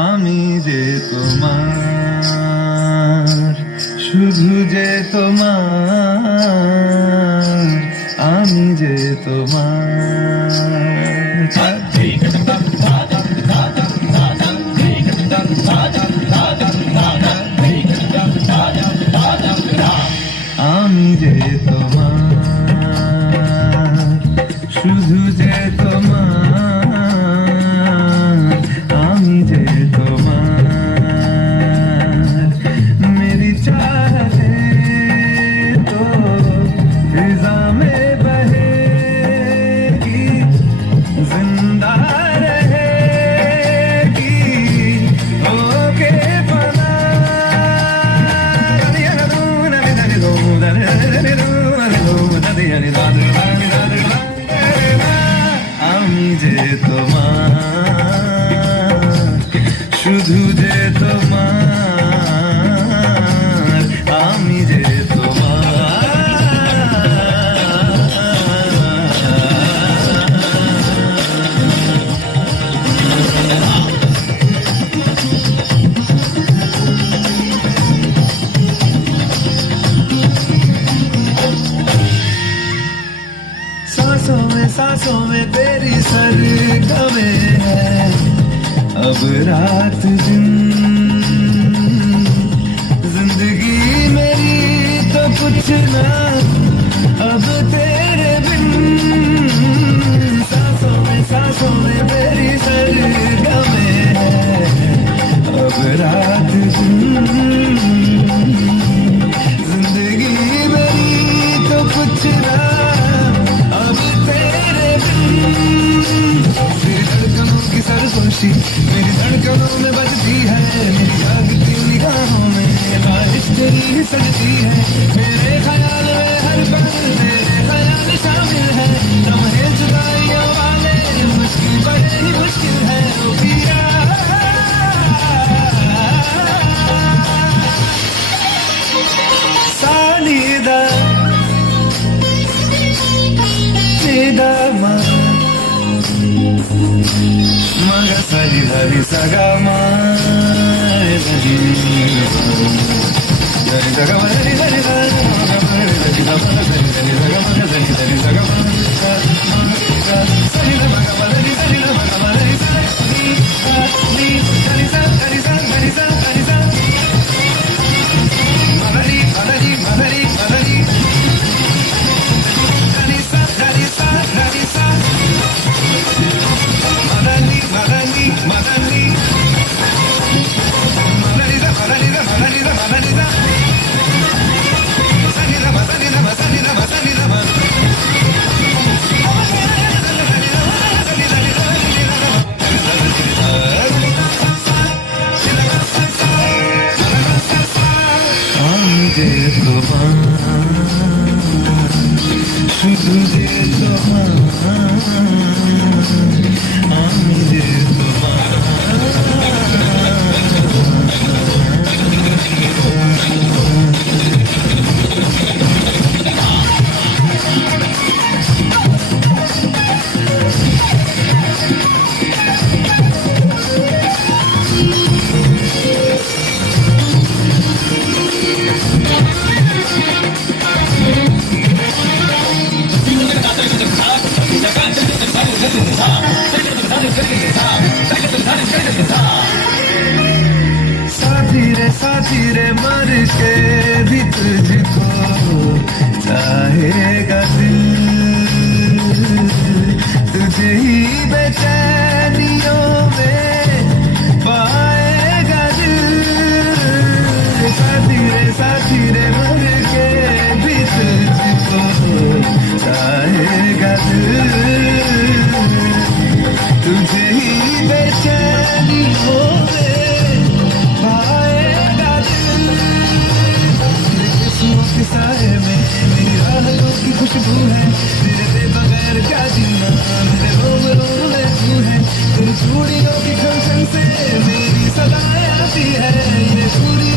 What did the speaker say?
আমি যে তোমার, শুধু যে তোমার, আমি যে তোমার। আমি যে তোমার, শুধু যে তোমার, আমি যে তোমার। मेरी चाहते तो फिजा में बहेगी, जिंदा रहेगी होके फना। আমি যে তোমার, শুধু যে তোমার, আমি যে सांसों में तेरी सरगमें है, अब रात दिन जिंदगी मेरी तो कुछ ना अब तेरे बिन। सांसों में तेरी सरगमें है, अब रात दिन जिंदगी मेरी तो कुछ ना अब तेरे बिन। मेरी धड़कनों की सरगोशी मेरी धड़कनों में बजती है, मेरी जागती निगाहों में ख्वाहिश तेरी ही सजती है। मेरे ख्याल में हर पल तेरे ख्याल शामिल है, लम्हे जुदाइयों वाले मुश्किल बड़े ही मुश्किल है। ओ पिया सानिदा निदा मगा सरी धरी सगा मारे धरी धरी सगा मरी धरी धरी मगा मरी धरी सगा धरी धरी सगा मगा धरी धरी सगा मगा सरी मगा मरी धरी मगा मरी धरी धरी धरी सा धरी सा धरी सा धरी सा मदरी मदरी मदरी मदरी धरी सा धरी सा धरी सा मदनी मदनी मदनी मदनी दा मदनी दा मदनी दा मदनी दा सनी दा मदनी दा मदनी दा मदनी दा আমি যে তোমার, শুধু যে তোমার, আমি যে তোমার। साथी रे मर के भी तुझको चाहेगा दिल, तुझे ही बेचैनियों में पाएगा दिल। साथी रे मर के भी तुझको चाहेगा दिल, तुझे ही बेचैनियों में पाएगा दिल। के साए में मेरी राहतों की खुशबू है, तेरे बगैर क्या जीना, मेरे रोम रोम में तू है। तेरी चूड़ियों की खनखन से मेरी सदाएं आती है, ये चूड़ी